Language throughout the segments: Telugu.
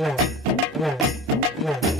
Yeah. yeah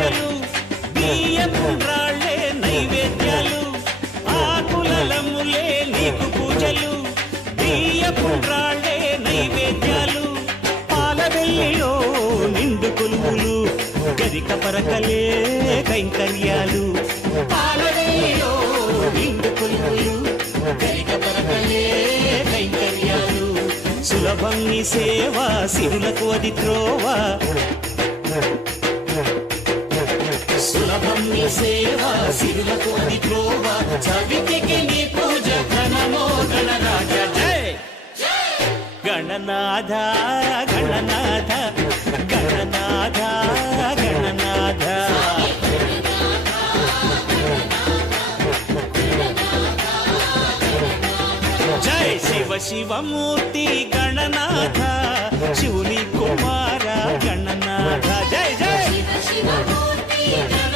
నీకు బియ్యం రాళ్ళే నైవేద్యాలు. ఆకులలములే నీకు పూజలు. బియ్యపుండ్రాళ్ళే నైవేద్యాలు. పాలవెల్లిలో నిండు కొలువులు. గరిక పరకలే కైంకర్యాలు. పాలవెల్లిలో నిండు కొలువులు. గరిక పరకలే కైంకర్యాలు. సులభం నీ సేవ సిరులకు అది త్రోవ. సులభం నీ సేవ సిరులకు అది త్రోవ చవితికి నీ పూజ ఘనమో గణరాజ గణనాథ గణనాథ గణనాథ గణనాథ. జై శివ శివమూర్తి గణనాథ శివుని కుమార గణనాథ. జై జై! శివ శివమూర్తి Lord.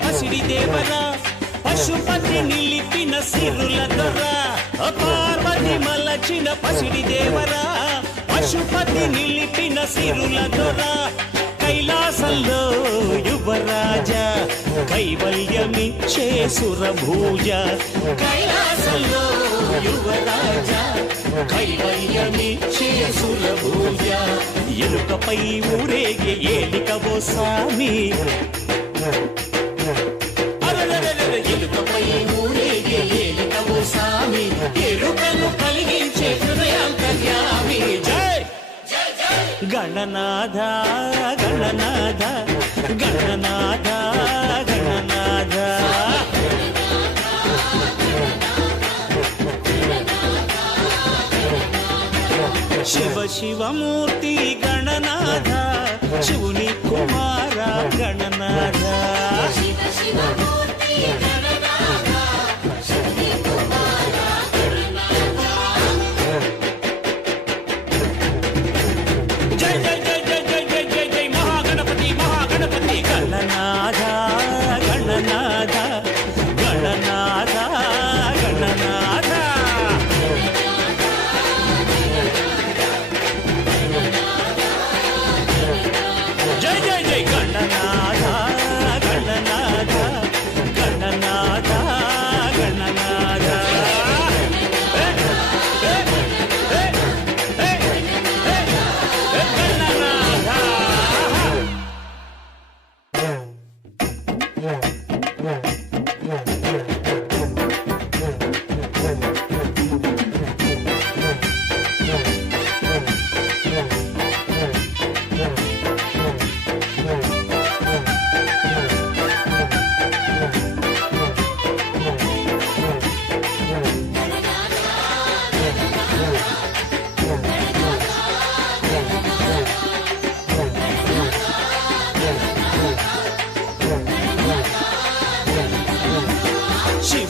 పసిడి దేవరా పశుపతి నిలిపిన సిరుల దొర. పార్వతి మలచిన పసిడి దేవరా పశుపతి నిలిపిన సిరుల దొర. కైలాసంలో యువరాజా కైవల్యమిచ్చే సురభూజ. కైలాసంలో యువరాజా కైవల్యమిచ్చే సురభూజ. ఎలుకపై ఊరేగే ఏలికవో సామి స్వామి ఎరుకను కలిగించే హృదయాంతర్యామి. జై! గణనాథ గణనాథ గణనాథ గణనాథ. శివ శివమూర్తి గణనాథ శివుని కుమార గణనాథ. శివ శివమూర్తి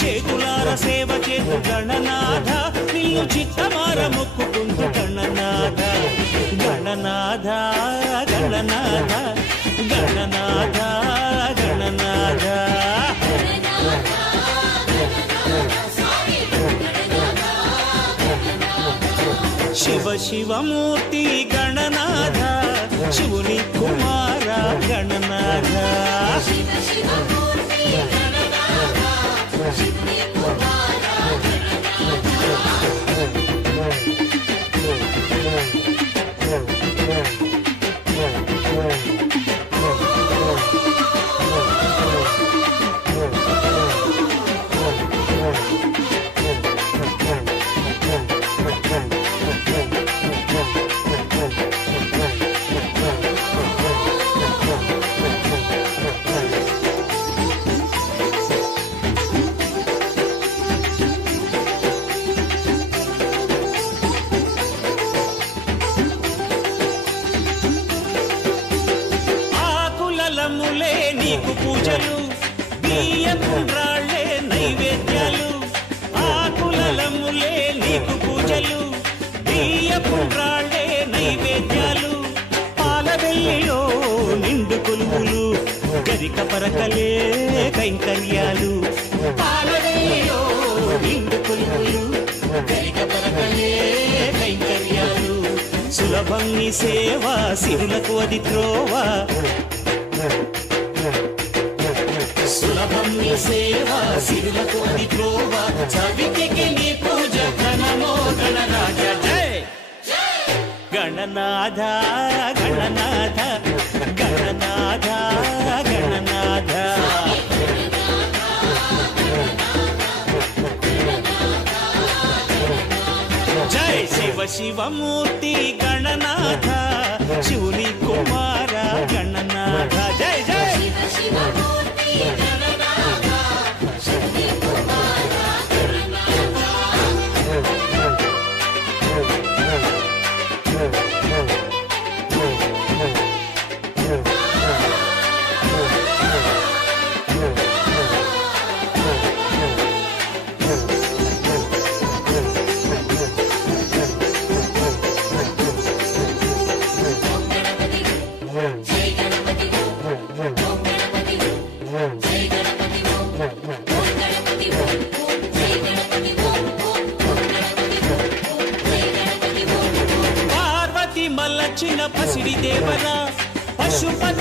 చేతులార సేవ చేతు గణనాథ. నిన్ను చిత్తమార మొక్కుకుంటు గణనాథ. గణనాథ గణనాథ గణనాథ గణనాథ. శివ శివమూర్తి గణనాథ. శివుని కుమార గణనాథ. శివ శివమూర్తి Yeah. బియ్యపుండ్రాళ్ళే నైవేద్యాలు పాలవెల్లిలో నిండు కొలువులు గరిక పరకలే కైంకర్యాలు. పాలవెల్లిలో నిండు కొలువులు గరిక పరకలే కైంకర్యాలు. సులభం నీ సేవ సిరులకు అది త్రోవ. సులభం నీ సేవ సిరులకు అది త్రోవ. చవితికి నీ పూజ ఘనమో గణరాజ గణనాథ గణనాథ గణనాథ గణనాథ జై శివ శివమూర్తి గ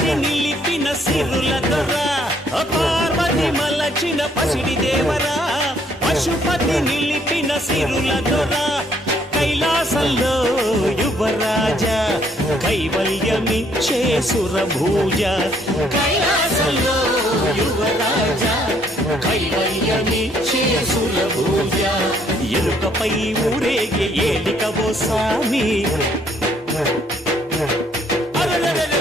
పశుపతి నిలిపిన సిరుల దొర పార్వతి మలచిన పసిడి దేవరా. పశుపతి నిలిపిన సిరుల దొర కైలాసంలో యువరాజా కైవల్యమిచ్చే సురభూజ. కైలాసంలో యువరాజా కైవల్యమిచ్చే సురభూజ. ఎలుకపై ఊరేగే ఏలికవో స్వామి. అరెరెరెరెరె,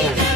మూర్తి గణనాథ